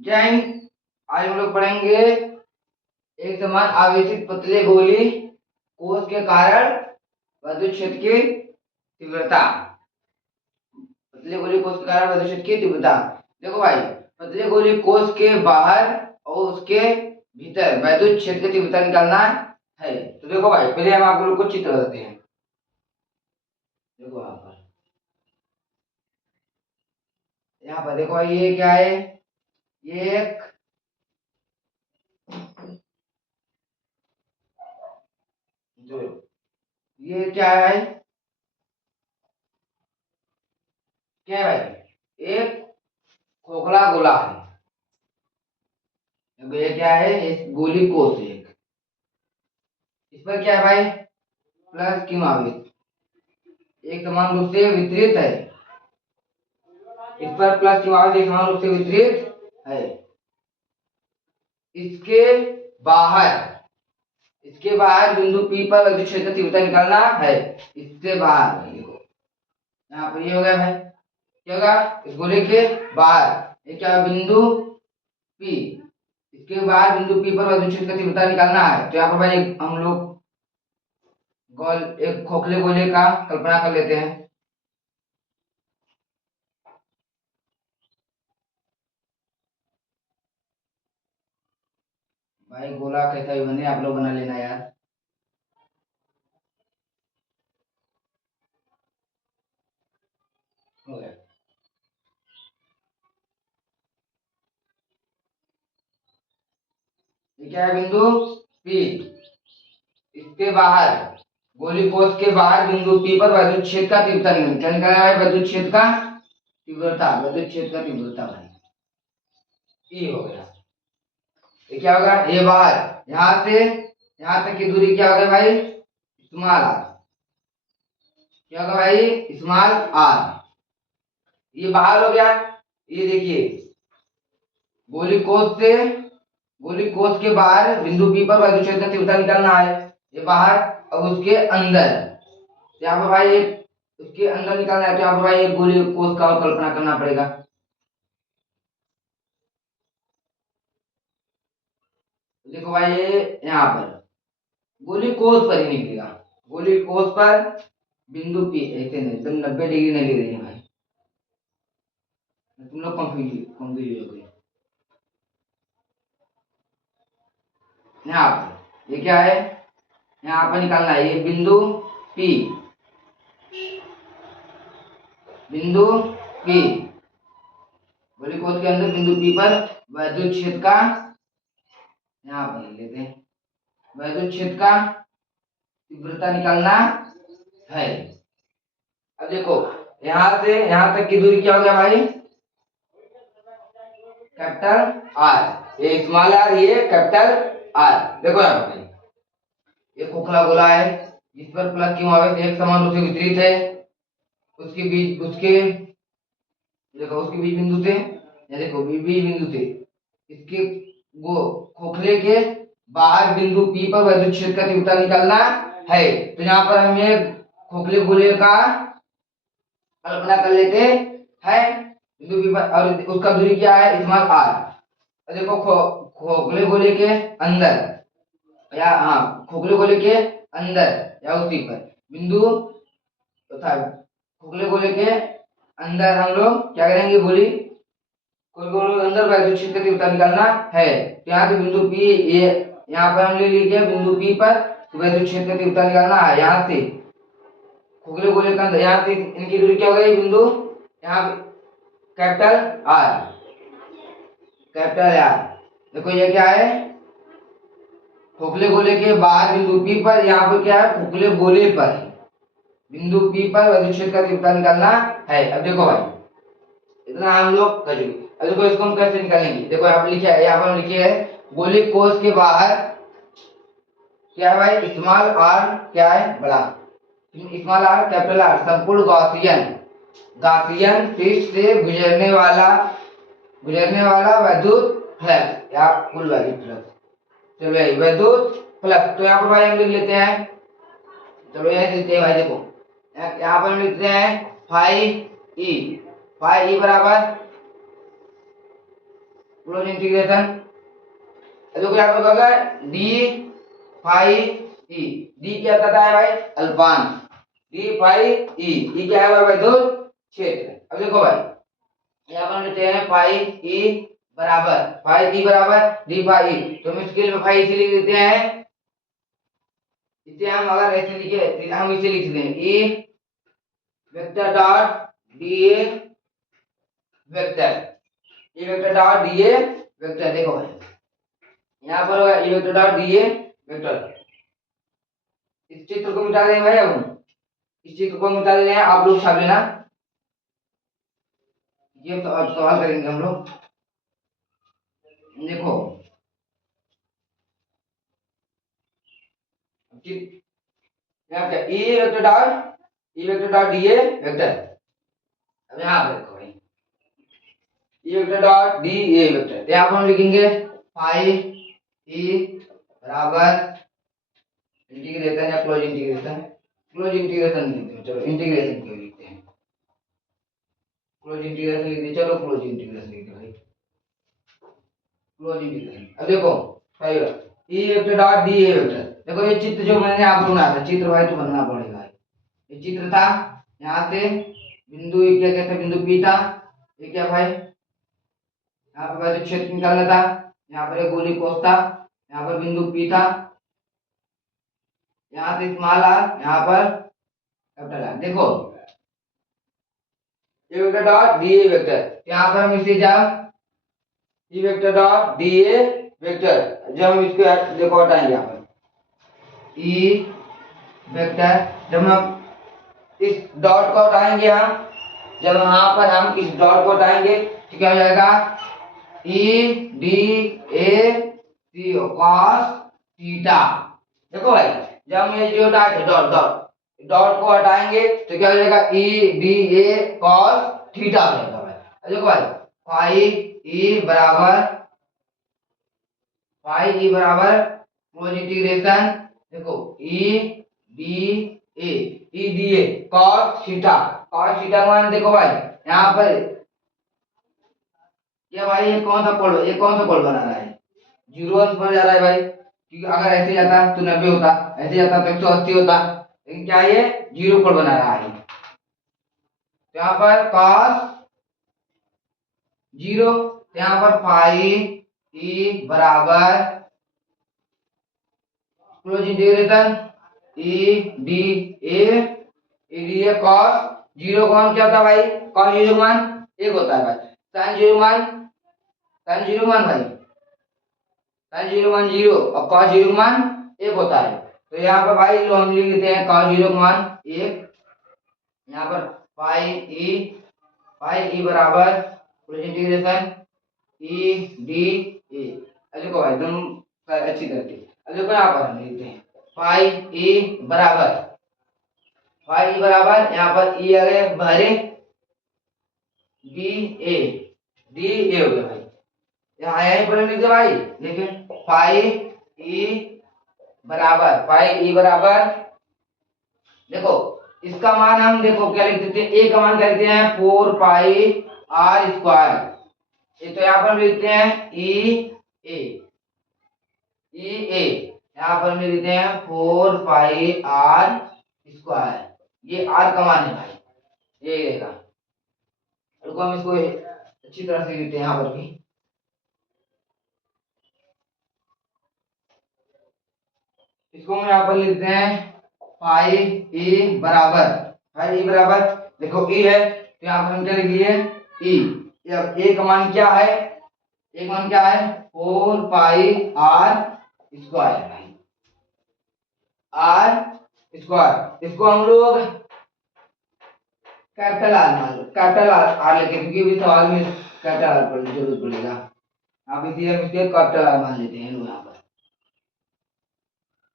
जय हिंद। आज हम लोग पढ़ेंगे एक समान आवेशित पतले गोली कोष के कारण विद्युत क्षेत्र की तीव्रता। पतले गोली कोष के कारण विद्युत क्षेत्र की तीव्रता। देखो भाई, पतले गोली कोष के बाहर और उसके भीतर विद्युत क्षेत्र की तीव्रता निकालना है। तो देखो भाई, पहले हम आप लोग को चित्र बताते हैं। देखो यहाँ पर देखो भाई, ये क्या है? ये एक जो ये क्या है? क्या है भाई? एक खोखला गोला है। ये क्या है? इस गोली कोष एक, इस पर क्या है भाई? प्लस क्यों आवेश एक समान रूप से वितरित है। इस पर प्लस क्यों आवेश एक समान रूप से वितरित है। इसके बाहर इसके बाहर बिंदु P पर विद्युत क्षेत्र की तीव्रता निकालना है। इससे बाहर देखो, यहाँ पर ये हो गया भाई, क्या होगा? इस गोले के बाहर ये क्या है? बिंदु P। इसके बाहर बिंदु P पर विद्युत क्षेत्र की तीव्रता निकालना है। तो यहाँ पर भाई हम लोग एक खोखले गोले का कल्पना कर लेते हैं। भाई गोला कैसा भी बने, आप लोग बना लेना यार। हो गया। ये क्या है? बिंदु P। इसके बाहर गोली कोष के बाहर बिंदु P पर विद्युत क्षेत्र का तीव्रता निकालना। क्या निकालना है? विद्युत क्षेत्र का तीव्रता, विद्युत क्षेत्र का तीव्रता भाई, E हो गया। ये क्या होगा? ये बाहर, यहाँ से यहाँ तक की दूरी क्या हो गई भाई? Small r। क्या होगा भाई? Small r। ये बाहर हो गया। ये देखिए, गोली कोष से गोली कोष के बाहर बिंदु P पर विद्युत क्षेत्र का तीव्रता निकालना है। ये बाहर। अब उसके अंदर, यहाँ पर भाई उसके अंदर निकालना है। तो यहाँ पर भाई एक गोली कोष का और कल्पना करना पड़ेगा। देखो भाई, ये यहाँ पर गोली कोष पर ही निकलेगा। गोली कोष पर बिंदु P ऐसे नहीं, एकदम 90 डिग्री नहीं ले रही है भाई, तुम लोग कंफ्यूज कंफ्यूज हो गए। यहाँ पर ये क्या है? यहाँ पर निकालना है। ये बिंदु P, बिंदु P, गोली कोष के अंदर बिंदु P पर विद्युत क्षेत्र का, यहाँ पर लिख लेते हैं, विद्युत क्षेत्र का तीव्रता निकालना है। अब देखो, यहाँ से यहाँ तक की दूरी क्या हो गया भाई? Capital R। ये स्मॉल r, ये कैपिटल R। देखो यहाँ पर ये खोखला गोला है, जिस पर प्लस क्यों आवेश एक समान रूप से वितरित है। उसके बीच बिंदु से, या देखो बीच बिंदु से इसके वो खोखले के बाहर बिंदु P पर विद्युत क्षेत्र का तीव्रता निकालना है। तो यहाँ पर हम ये खोखले गोले का कल्पना कर लेते हैं। बिंदु P पर, और उसका दूरी क्या है? Small r। देखो खोखले गोले के अंदर, या हाँ, खोखले गोले के अंदर या उसी पर बिंदु तथा खोखले गोले के अंदर हम लोग क्या करेंगे? गोली गोले के अंदर विद्युत क्षेत्र की तीव्रता निकालना है। तो यहाँ से बिंदु P, ये यहाँ पर हम ले लीजिए बिंदु P पर विद्युत क्षेत्र की तीव्रता निकालना है। यहाँ से खोखले गोले के अंदर, यहाँ से इनकी दूरी क्या हो गई? बिंदु यहाँ कैपिटल R, कैपिटल R। देखो ये क्या है? खोखले गोले के बाहर बिंदु P पर, यहाँ पर क्या है? खोखले गोले पर बिंदु P पर विद्युत क्षेत्र का तीव्रता निकालना है। अब देखो भाई, इतना हम लोग कर चुके। अब देखो इसको हम कैसे निकालेंगे? देखो यहाँ पर लिखा है, यहाँ पर लिखे है गोली कोष के बाहर क्या है भाई? स्मॉल r, क्या है? बड़ा स्मॉल r, कैपिटल R, संपूर्ण गॉसियन पृष्ठ से गुजरने वाला विद्युत फ्लक्स या कुल विद्युत फ्लक्स। चलो भाई, विद्युत फ्लक्स तो यहाँ पर भाई हम लिख लेते हैं। चलो यह लिखते हैं भाई, देखो यहाँ पर हम लिखते हैं फाई ई बराबर क्लोज इंटीग्रेशन। देखो यहाँ पर होगा डी फाई ई। डी क्या कहता है भाई? अल्पांश। डी फाई ई क्या है भाई? विद्युत क्षेत्र। अब देखो भाई यहाँ पर लेते हैं फाई ई बराबर डी फाई ई। तो हम स्केल में फाई इसे लिख देते हैं। इसे हम अगर ऐसे लिखे हम इसे लिख देते हैं ई vector dot D A vector. E vector dot D A vector. देखो भाई यहाँ पर होगा ई vector dot D A vector. इस चित्र को मिटा देंगे भाई। अब हम इस चित्र को मिटा देंगे, आप लोग छाप लेना। ये तो अब सवाल करेंगे हम लोग। देखो यहाँ क्या ई vector dot D A vector. अब यहाँ पर देखो भाई ई vector dot D A vector. तो यहाँ पर हम लिखेंगे फाई ई बराबर इंटीग्रेशन या क्लोज इंटीग्रेशन। क्लोज इंटीग्रेशन लिखते हैं, चलो इंटीग्रेशन क्यों लिखते हैं? क्लोज इंटीग्रेशन लिख दे, चलो क्लोज इंटीग्रेशन लिखते भाई। Close integration. अब देखो भाई ई vector dot D A vector. देखो ये चित्र जो मैंने आपको बनाया था, चित्र भाई तो बनना पड़ेगा। ये चित्र था, यहाँ से बिंदु ये क्या कहते हैं? बिंदु पी था। ये क्या भाई? यहाँ पर वैद्युत क्षेत्र निकालना था। यहाँ पर एक गोली कोस था। यहाँ पर बिंदु पी था। यहाँ से स्मॉल आर, यहाँ पर कैपिटल आर। देखो A vector dot D A vector. यहाँ पर हम इसे जब E vector dot D A vector, जब हम इसको देखो हटाएंगे यहाँ पर ई वेक्टर, जब हम इस डॉट को हटाएंगे, हम जब यहाँ पर हम इस डॉट को हटाएंगे तो क्या हो जाएगा? E D A C cos theta. देखो भाई जब हम ये जो डॉट है डॉट को हटाएंगे तो क्या हो जाएगा? ई डी ए कॉस थीटा हो जाएगा भाई। देखो भाई फाई ई बराबर क्लोज इंटीग्रेशन। देखो ई डी ए कॉस थीटा मान। देखो भाई यहाँ पर ये भाई ये कौन सा कोण बना रहा है? 0 अंश पर जा रहा है भाई, क्योंकि अगर ऐसे जाता तो 90 होता, ऐसे जाता तो 180 होता, लेकिन क्या ये 0 कोण बना रहा है। तो यहाँ पर cos 0, यहाँ पर फाई ई बराबर क्लोज इंटीग्रेशन ई डी ए कॉस 0 का मान क्या होता है भाई? cos 0 मान 1 होता है भाई। sin 0 मान भाई sin 0 मान 0 और cos 0 मान 1 होता है। तो यहाँ पर भाई जो हम लिख देते हैं cos 0 का मान 1। यहाँ पर फाई ई बराबर क्लोज इंटीग्रेशन ई डी ए। देखो भाई दोनों अच्छी करके। अब देखो यहाँ पर हम लिखते हैं फाई ई बराबर यहाँ पर ई अरे भरे डी ए हो गया भाई। यहाँ यहीं पर लिख दे भाई। लेकिन फाई ई बराबर देखो इसका मान हम देखो क्या लिख देते हैं? ए का मान क्या लिखते हैं? 4 पाई आर स्क्वायर। ये तो यहाँ पर हम लिखते हैं ई ए यहाँ पर हम लिखते हैं 4 पाई आर स्क्वायर। ये आर का मान है भाई, ये रहेगा। रुको हम इसको अच्छी तरह से लिखते हैं यहाँ पर भी। इसको हम यहाँ पर लिखते हैं फाई ई बराबर देखो ई है तो यहाँ पर हम क्या लिख लिए? ई। अब ए का मान क्या है? 4 पाई आर स्क्वायर भाई, आर स्क्वायर। इसको हम लोग कैपिटल आर लेके, क्योंकि भी सवाल में कैपिटल आर पर जरूरत पड़ेगा। आप इसी हम इसके कैपिटल आर मान लेते हैं यहाँ पर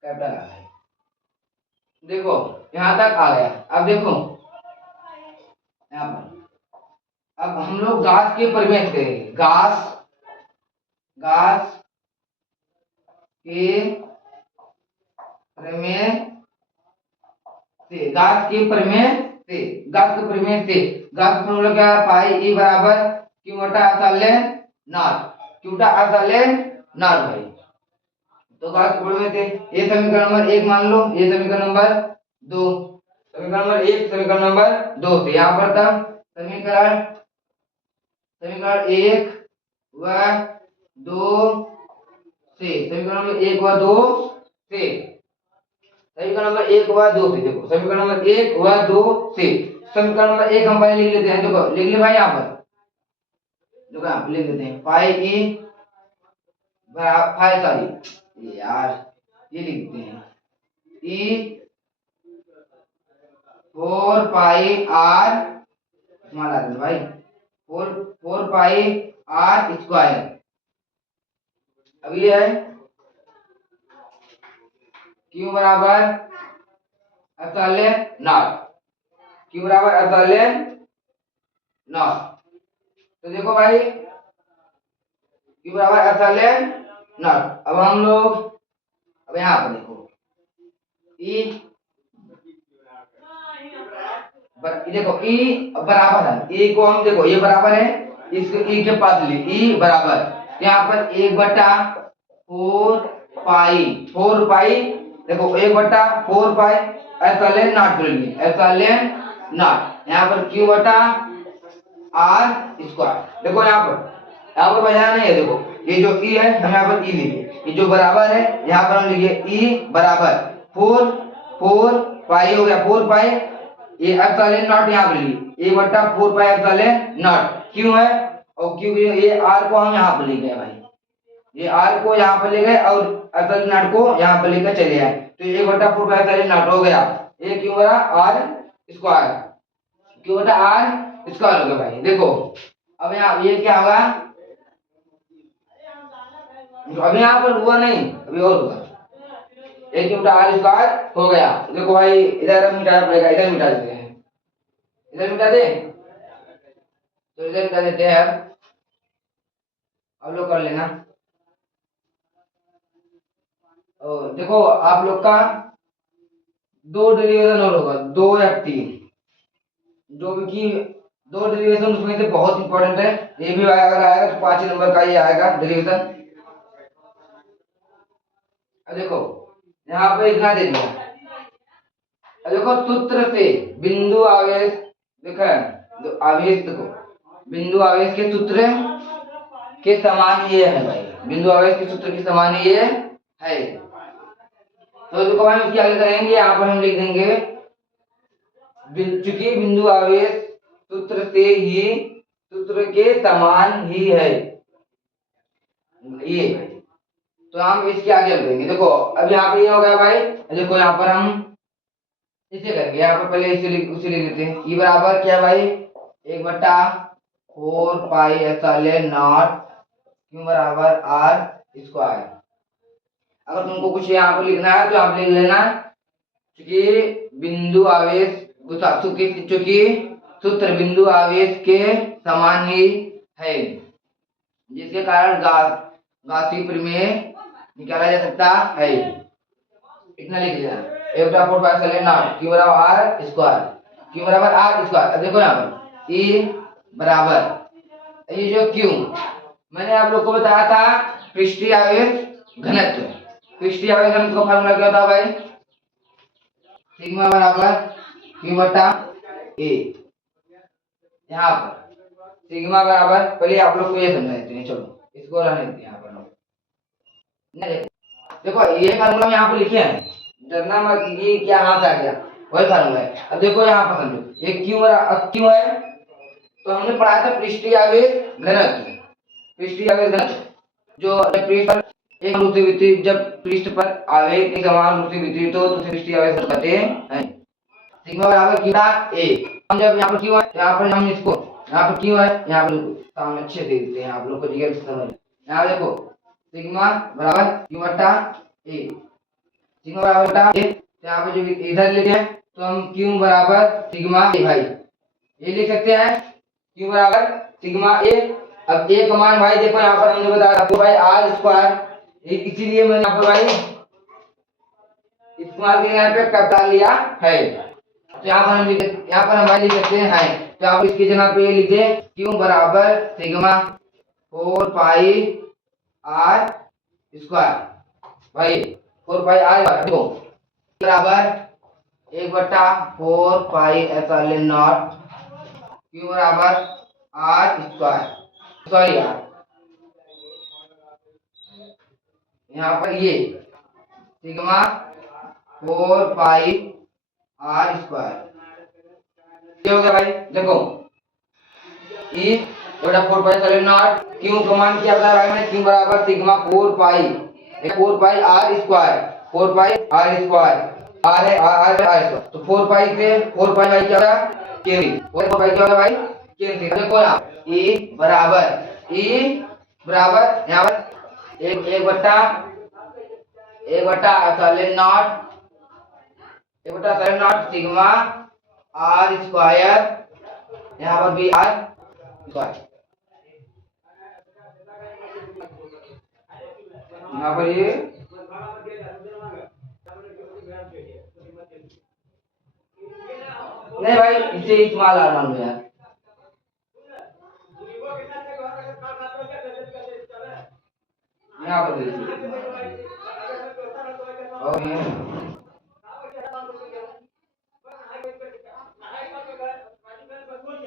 कैपिटल आर है। देखो यहाँ तक आ गया। अब देखो यहाँ पर अब हम लोग गास के परिमेय करेंगे। गास के प्रमेय से गास का फॉर्मूला क्या है? पाई ई बराबर क्यू बटा epsilon not. Quetta epsilon not भाई। तो बात बोल रहे थे, ये समीकरण नंबर 1 मान लो, ये समीकरण नंबर 2, समीकरण नंबर 1 समीकरण नंबर 2 से यहाँ पर तब समीकरण समीकरण 1 व 2 से, समीकरण नंबर 1 व 2 से, समीकरण नंबर 1 व 2 से, देखो समीकरण नंबर 1 व 2 से, समीकरण नंबर 1 हम पहले लिख लेते हैं, देखो लिख ले भाई यहाँ पर, देखो यहाँ पर लिख लेते हैं पाई ई बराबर, सॉरी यार ये लिखते हैं ई 4 पाई आर स्मॉल आर भाई, 4 पाई आर स्क्वायर। अब ये है क्यू बराबर एप्सिलॉन नॉट, क्यू बराबर एप्सिलॉन नॉट। तो देखो भाई क्यू बराबर एप्सिलॉन नॉट। अब हम लोग, अब यहाँ पर देखो ई देखो ई बराबर है, ई को हम देखो ये बराबर है, इसको ई के पास ले, ई बराबर यहाँ पर 1/4 पाई, देखो 1/4 पाई एप्सिलॉन नॉट कर लिए, एप्सिलॉन नॉट यहाँ पर क्यू बटा आर स्क्वायर। देखो यहाँ पर बजाना नहीं है, देखो ये जो ई है हम यहाँ पर ई लिखे, ये जो बराबर है यहाँ पर हम लिखे ई बराबर 4 पाई हो गया, 4 पाई ये एप्सिलॉन नॉट यहाँ पर लिए 1/4 पाई एप्सिलॉन नॉट क्यों है, और क्यों ये आर को हम यहाँ पर ले गए भाई, ये आर को यहाँ पर ले गए और एप्सिलॉन नॉट को यहाँ पर लेकर चले आए, तो 1/4 पाई एप्सिलॉन नॉट हो गया, ये क्यों बरा आर स्क्वायर, क्यों बटा आर स्क्वायर हो गया भाई। देखो अब यहाँ ये क्या होगा, अभी यहाँ पर हुआ नहीं, अभी और होगा, एक क्यों बटा आर स्क्वायर हो गया। देखो भाई इधर मिटाना पड़ेगा, इधर मिटा देते हैं, इधर मिटा दे, तो इधर मिटा देते हैं, अब लोग कर लेना। और देखो आप लोग का 2 डेरिवेशन और होगा, 2 या 3, जो भी की 2 डेरिवेशन उसमें से बहुत इंपॉर्टेंट है, ये भी अगर आएगा तो 5 नंबर का ये आएगा डेरिवेशन। अब देखो यहाँ पे इतना दे दिया, अब देखो सूत्र से बिंदु आवेश, देखो आवेश, देखो बिंदु आवेश के सूत्र के समान ये है भाई, बिंदु आवेश के सूत्र के समान ये है। तो देखो भाई उसकी आगे करेंगे, यहाँ पर हम लिख देंगे चूंकि बिंदु आवेश सूत्र से ही, सूत्र के समान ही है ये, तो हम इसके आगे लिखेंगे। देखो अब यहाँ पे ये हो गया भाई, देखो यहाँ पर हम इसे करेंगे, यहाँ पर पहले इसे लिख लेते हैं, ई बराबर क्या भाई 1/4 पाई एप्सिलॉन नॉट क्यू बराबर आर स्क्वायर। अगर तुमको कुछ यहाँ पर लिखना है तो आप लिख लेना, क्योंकि बिंदु आवेश चूंकि सूत्र बिंदु आवेश के समान ही है, जिसके कारण गासी प्रमेय निकाला जा सकता है, इतना लिख लेना 1/4 पाई एप्सिलॉन नॉट क्यू बराबर आर स्क्वायर, क्यू बराबर आर स्क्वायर। अब देखो यहाँ पर ई बराबर ये जो क्यू मैंने आप लोग को बताया था पृष्ठीय आवेश घनत्व, पृष्ठीय आवेश घनत्व का फार्मूला क्या था भाई, सिग्मा बराबर क्यू बटा ए। यहाँ पर सिग्मा बराबर, पहले आप लोग को ये समझा देते हैं, चलो इसको रहने देते हैं यहाँ पर नहीं, देखो ये फार्मूला यहाँ पर लिखे हैं, डरना मत ये क्या हाथ आ गया, वही फार्मूला है। अब देखो यहाँ पर समझो ये क्यों है, तो हमने पढ़ा था पृष्ठीय आवेश घनत्व, पृष्ठीय आवेश घनत्व जो पृष्ठ पर एक रूप से वितरित, जब पृष्ठ पर आवेश एक समान रूप से वितरित हो तो उसे पृष्ठीय आवेश कहते हैं। सिग्मा बराबर क्यू बटा ए, हम जब यहाँ पर क्यों है, यहाँ पर हम इसको यहाँ पर क्यों है, यहाँ पर सामने अच्छे दे देते हैं आप लोग को जिगर समझ। यहाँ देखो सिग्मा बराबर क्यू बटा ए, सिग्मा बराबर बटा ए, यहाँ पे जो इधर लेते हैं तो हम क्यू बराबर सिग्मा ए भाई ये लिख सकते हैं, क्यू बराबर सिग्मा ए। अब ए का मान भाई देखो यहाँ पर हमने बताया आपको भाई आर स्क्वायर, इसीलिए मैंने यहाँ पर भाई इस्तेमाल के यहाँ पे कैपिटल लिया है, तो यहाँ पर हम भाई लिख सकते हैं, तो आप इसकी जगह पे लिखे क्यू बराबर सिग्मा 4 पाई आर स्क्वायर भाई 4 पाई आर देखो बराबर 1/4 पाई क्यू बराबर आर स्क्वायर सॉरी यार यहाँ पर ये सिग्मा 4 पाई आर स्क्वायर हो गया भाई। देखो ई बटा 4 पाई क्यू का मान क्या बता रहा है मैंने क्यू बराबर sigma 4 pi R square 4 pi R square R है आर स्क्वायर तो 4 पाई से 4 पाई भाई क्या होगा कैंसिल 4 पाई क्या होगा भाई कैंसिल। देखो यहाँ ई बराबर यहाँ पर एक बट्टा सिग्मा आर स्क्वायर यहाँ पर भी आर स्क्वायर यहाँ पर ये नहीं भाई इसे इस्तेमाल आर मान लो यार यहाँ पर और ये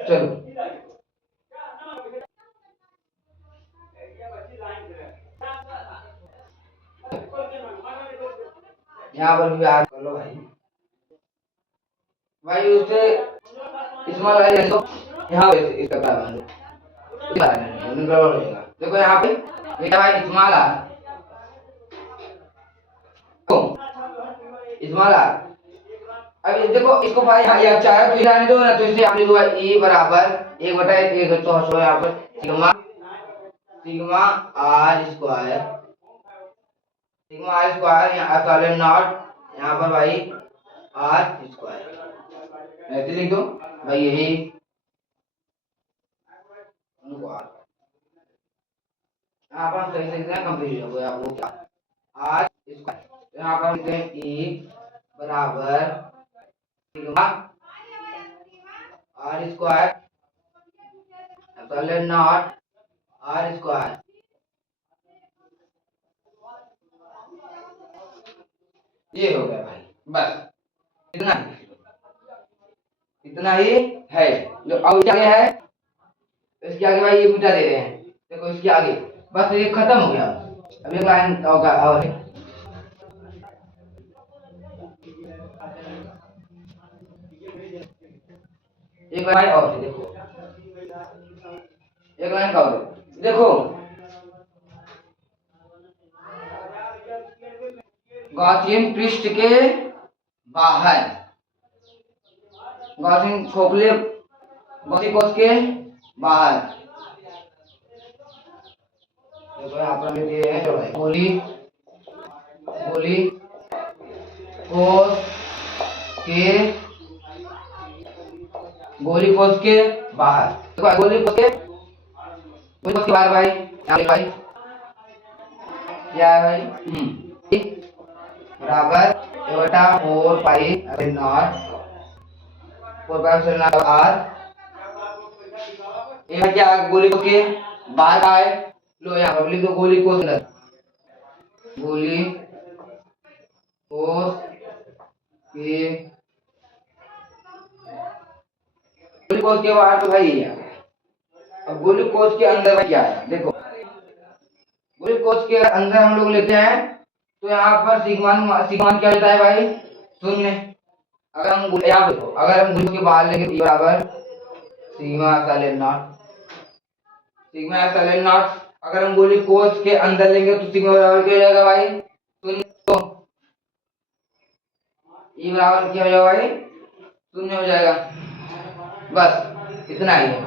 चलो यहाँ पर भी आर कर लो भाई भाई उससे इस्तेमाल आ तो यहाँ पे इसका क्या मान लो देखो यहाँ पे ये क्या भाई इस्तेमाल आ इस्तेमाल आ अब देखो इसको भाई यहाँ चाहे तो इधर आने दो ना तो इससे आप लिखो ई बराबर 1/1 तो हसो यहाँ पर सिग्मा आर स्क्वायर यहाँ एप्सिलॉन नॉट यहाँ पर भाई आर स्क्वायर ऐसे लिख दो भाई यही यहाँ पर सही से कंप्लीट हो गया आप लोग आर स्क्वायर यहाँ पर लिखते हैं ई बराबर sigma R square epsilon naught R square ये हो गया भाई बस इतना ही है जो अब आगे है इसके आगे भाई ये मिटा दे रहे हैं देखो इसके आगे बस ये खत्म हो गया अब एक लाइन होगा और एक लाइन और देखो एक लाइन का और देखो गॉसियन पृष्ठ के बाहर गॉसियन खोखले गॉसियन कोश के बाहर देखो यहाँ पर लिखे हैं चलो गोली कोश के बाहर देखो गोली कोश के बाहर भाई यहाँ भाई क्या है भाई बराबर 4 पाई नॉट 4 पाई नॉट आर ये क्या गोली कोश के बाहर का है लो यहाँ पर लिख दो गोली कोश अंदर गोली कोश के बाहर तो भाई है अब गोली कोश के अंदर क्या है देखो गोली कोश के अंदर हम लोग लेते हैं तो यहाँ पर सिग्मा क्या होता है भाई 0 अगर हम यहाँ देखो अगर हम गोली के बाहर लेंगे तो बराबर सिग्मा एप्सिलॉन नॉट अगर हम गोली कोश के अंदर लेंगे तो सिग्मा बराबर क्या हो जाएगा भाई 0 तो ई बराबर क्या हो जाएगा भाई 0 हो जाएगा बस इतना ही है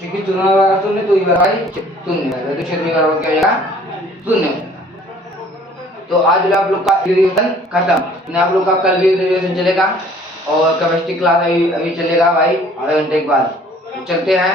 क्योंकि 0 बराबर 0 तो ई बराबर 0 तो क्षेत्र बराबर क्या हो जाएगा 0 तो आज आप लोग का रिवीजन खत्म आप लोग का कल भी रिवीजन चलेगा और केमिस्ट्री क्लास अभी चलेगा भाई आधे घंटे के बाद चलते हैं।